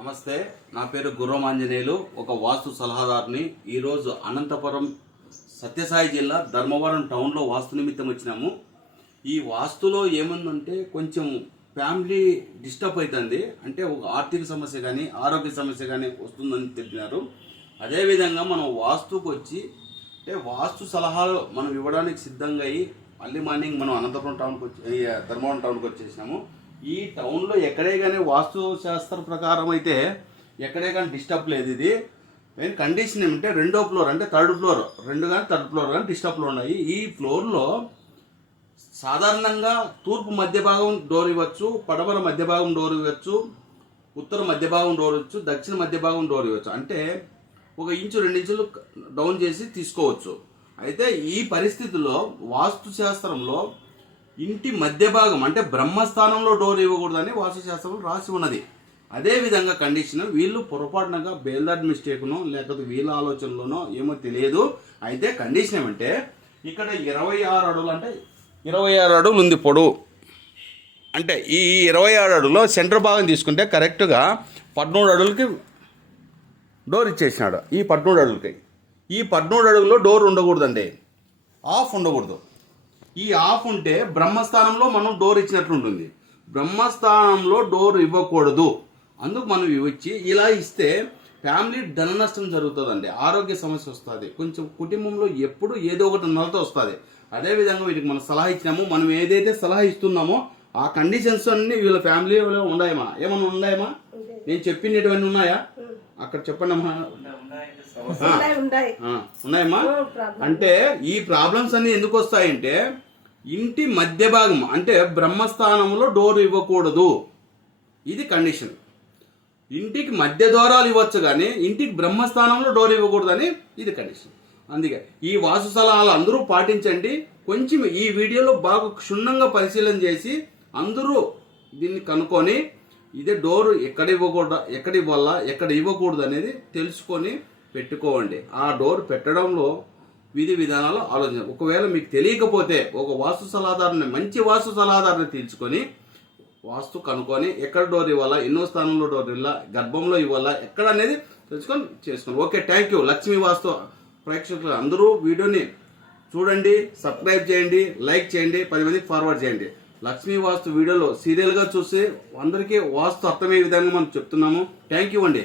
నమస్తే, నా పేరు గుర్రం ఆంజనేయులు, ఒక వాస్తు సలహాదారుని. ఈరోజు అనంతపురం సత్యసాయి జిల్లా ధర్మవరం టౌన్లో వాస్తు నిమిత్తం వచ్చినాము. ఈ వాస్తులో ఏముందంటే కొంచెం ఫ్యామిలీ డిస్టర్బ్ అవుతుంది, అంటే ఒక ఆర్థిక సమస్య కానీ ఆరోగ్య సమస్య కానీ వస్తుందని తెలిపినారు. అదేవిధంగా మనం వాస్తుకు వచ్చి అంటే వాస్తు సలహాలు మనం ఇవ్వడానికి సిద్ధంగా అయ్యి మళ్ళీ మార్నింగ్ మనం అనంతపురం టౌన్కి వచ్చి ధర్మవరం టౌన్కి వచ్చేసినాము. ఈ టౌన్లో ఎక్కడే కానీ వాస్తు శాస్త్ర ప్రకారం అయితే ఎక్కడే కానీ డిస్టర్బ్ లేదు. ఇది మెయిన్ కండిషన్ ఏమంటే రెండో ఫ్లోర్ అంటే థర్డ్ ఫ్లోర్, రెండు కానీ థర్డ్ ఫ్లోర్ కానీ డిస్టర్బ్లు ఉన్నాయి. ఈ ఫ్లోర్లో సాధారణంగా తూర్పు మధ్య భాగం డోర్ ఇవ్వచ్చు, పడమర మధ్య భాగం డోర్ ఇవ్వచ్చు, ఉత్తర మధ్య భాగం డోర్ ఇవ్వచ్చు, దక్షిణ మధ్య భాగం డోర్ ఇవ్వచ్చు. అంటే 1 ఇంచు 2 ఇంచులు డౌన్ చేసి తీసుకోవచ్చు. అయితే ఈ పరిస్థితుల్లో వాస్తు శాస్త్రంలో ఇంటి మధ్య భాగం అంటే బ్రహ్మస్థానంలో డోర్ ఇవ్వకూడదని వాస్తుశాస్త్రంలో రాసి ఉన్నది. అదేవిధంగా కండిషన్ వీళ్ళు పొరపాటునగా బేల్దార్ మిస్టేక్నో లేకపోతే వీళ్ళ ఆలోచనలోనో ఏమో తెలియదు. అయితే కండిషన్ ఏమంటే ఇక్కడ 26 అడుగులు అంటే 26 అడుగులు ఉంది పొడవు. అంటే ఈ 26 అడుగులో సెంటర్ భాగం తీసుకుంటే కరెక్ట్గా 13 అడుగులకి డోర్ ఇచ్చేసినాడు. ఈ 13 అడుగులకి ఈ 13 అడుగులో డోర్ ఉండకూడదండి, ఆఫ్ ఉండకూడదు. ఈ ఆఫ్ ఉంటే బ్రహ్మస్థానంలో మనం డోర్ ఇచ్చినట్లు ఉంటుంది. బ్రహ్మస్థానంలో డోర్ ఇవ్వకూడదు. అందుకు మనం ఇవ్వచ్చు. ఇలా ఇస్తే ఫ్యామిలీ ధన నష్టం జరుగుతుందండి, ఆరోగ్య సమస్య వస్తుంది, కొంచెం కుటుంబంలో ఎప్పుడు ఏదో ఒకటి నలత వస్తుంది. అదేవిధంగా వీటికి మనం సలహా ఇచ్చినాము. మనం ఏదైతే సలహా ఇస్తున్నామో ఆ కండిషన్స్ అన్ని వీళ్ళ ఫ్యామిలీలో ఉన్నాయమ్మా, ఏమన్నా ఉన్నాయమ్మా? నేను చెప్పినటువంటి ఉన్నాయా? అక్కడ చెప్పండి అమ్మా. ఉన్నాయమ్మా? అంటే ఈ ప్రాబ్లమ్స్ అన్ని ఎందుకు వస్తాయంటే ఇంటి మధ్య భాగం అంటే బ్రహ్మస్థానంలో డోర్ ఇవ్వకూడదు, ఇది కండిషన్. ఇంటికి మధ్య ద్వారాలు ఇవ్వచ్చు కానీ ఇంటికి బ్రహ్మస్థానంలో డోర్ ఇవ్వకూడదని ఇది కండిషన్. అందుకే ఈ వాస్తు సలహాలు అందరూ పాటించండి. కొంచెం ఈ వీడియోలో బాగా క్షుణ్ణంగా పరిశీలన చేసి అందరూ దీన్ని కనుక్కొని ఇదే డోర్ ఎక్కడ ఇవ్వకూడదు, ఎక్కడ ఇవ్వాలా, ఎక్కడ ఇవ్వకూడదు అనేది తెలుసుకొని పెట్టుకోండి. ఆ డోర్ పెట్టడంలో విధి విధానాలు ఆలోచన. ఒకవేళ మీకు తెలియకపోతే ఒక వాస్తు సలహాదారుని, మంచి వాస్తు సలహాదారుని తీసుకొని వాస్తు కనుక్కొని ఎక్కడ డోర్ ఇవ్వాలా, ఎన్నో స్థానంలో డోర్ ఇవ్వాలా, గర్భంలో ఇవ్వాలా, ఎక్కడ అనేది తెలుసుకొని చేసుకోండి. Okay, thank you. Lakshmi Vastu ప్రేక్షకులు అందరూ వీడియోని చూడండి, సబ్స్క్రైబ్ చేయండి, లైక్ చేయండి, 10 మందికి ఫార్వర్డ్ చేయండి. లక్ష్మీ వాస్తు వీడియోలో సీరియల్గా చూసి అందరికీ వాస్తు అర్థమయ్యే విధంగా మనం చెప్తున్నాము. థ్యాంక్ యూ అండి.